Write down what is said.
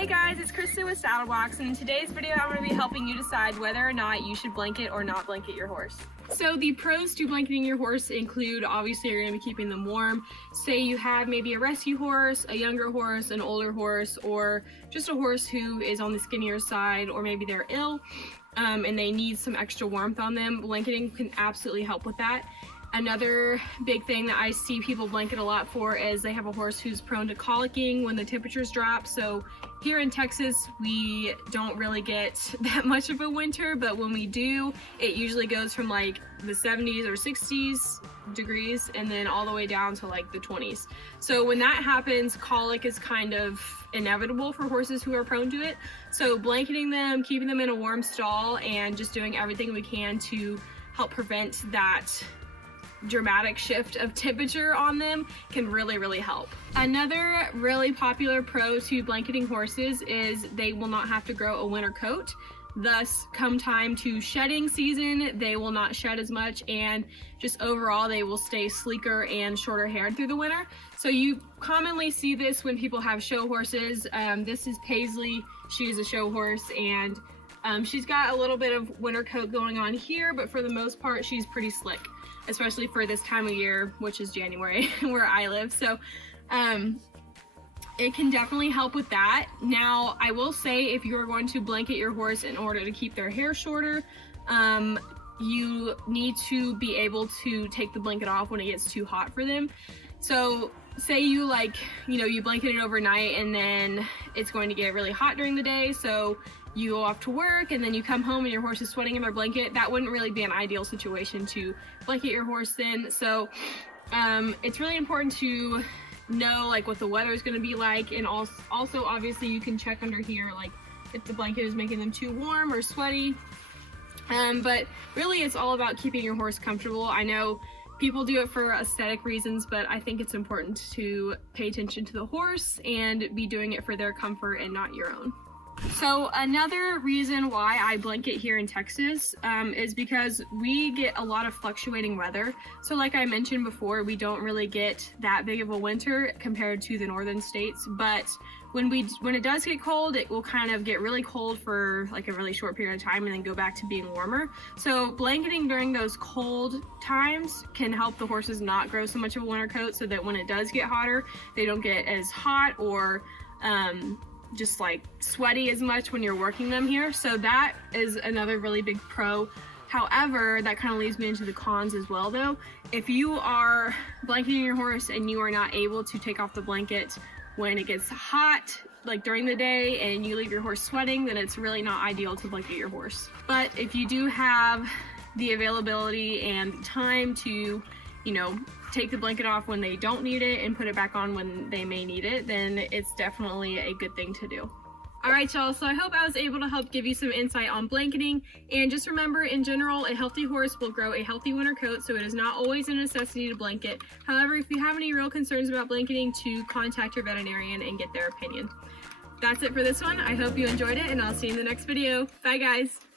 Hey guys, it's Krista with Saddlebox, and in today's video I'm going to be helping you decide whether or not you should blanket or not blanket your horse. So the pros to blanketing your horse include, obviously you're going to be keeping them warm. Say you have maybe a rescue horse, a younger horse, an older horse, or just a horse who is on the skinnier side, or maybe they're ill and they need some extra warmth on them. Blanketing can absolutely help with that. Another big thing that I see people blanket a lot for is they have a horse who's prone to colicking when the temperatures drop. So here in Texas, we don't really get that much of a winter, but when we do, it usually goes from like the 70s or 60s degrees and then all the way down to like the 20s. So when that happens, colic is kind of inevitable for horses who are prone to it. So blanketing them, keeping them in a warm stall, and just doing everything we can to help prevent that dramatic shift of temperature on them can really help. Another really popular pro to blanketing horses is they will not have to grow a winter coat. Thus, come time to shedding season, they will not shed as much, and just overall they will stay sleeker and shorter haired through the winter. So you commonly see this when people have show horses. This is Paisley. She is a show horse, and she's got a little bit of winter coat going on here, but for the most part she's pretty slick, especially for this time of year, which is January where I live. So it can definitely help with that. Now, I will say, if you're going to blanket your horse in order to keep their hair shorter, you need to be able to take the blanket off when it gets too hot for them. So say you you blanket it overnight and then it's going to get really hot during the day, so you go off to work and then you come home and your horse is sweating in their blanket. That wouldn't really be an ideal situation to blanket your horse in. So it's really important to know what the weather is going to be like, and also obviously you can check under here if the blanket is making them too warm or sweaty. But really it's all about keeping your horse comfortable. I know people do it for aesthetic reasons, but I think it's important to pay attention to the horse and be doing it for their comfort and not your own. So another reason why I blanket here in Texas is because we get a lot of fluctuating weather. So like I mentioned before, we don't really get that big of a winter compared to the northern states, but when it does get cold, it will kind of get really cold for a really short period of time and then go back to being warmer. So blanketing during those cold times can help the horses not grow so much of a winter coat, so that when it does get hotter, they don't get as hot or just sweaty as much when you're working them here. So that is another really big pro. However, that kind of leads me into the cons as well though. If you are blanketing your horse and you are not able to take off the blanket when it gets hot, during the day, and you leave your horse sweating, then it's really not ideal to blanket your horse. But if you do have the availability and time to take the blanket off when they don't need it and put it back on when they may need it, then it's definitely a good thing to do. Alright y'all, so I hope I was able to help give you some insight on blanketing, and just remember, in general, a healthy horse will grow a healthy winter coat, so it is not always a necessity to blanket. However, if you have any real concerns about blanketing, to contact your veterinarian and get their opinion. That's it for this one. I hope you enjoyed it, and I'll see you in the next video. Bye guys!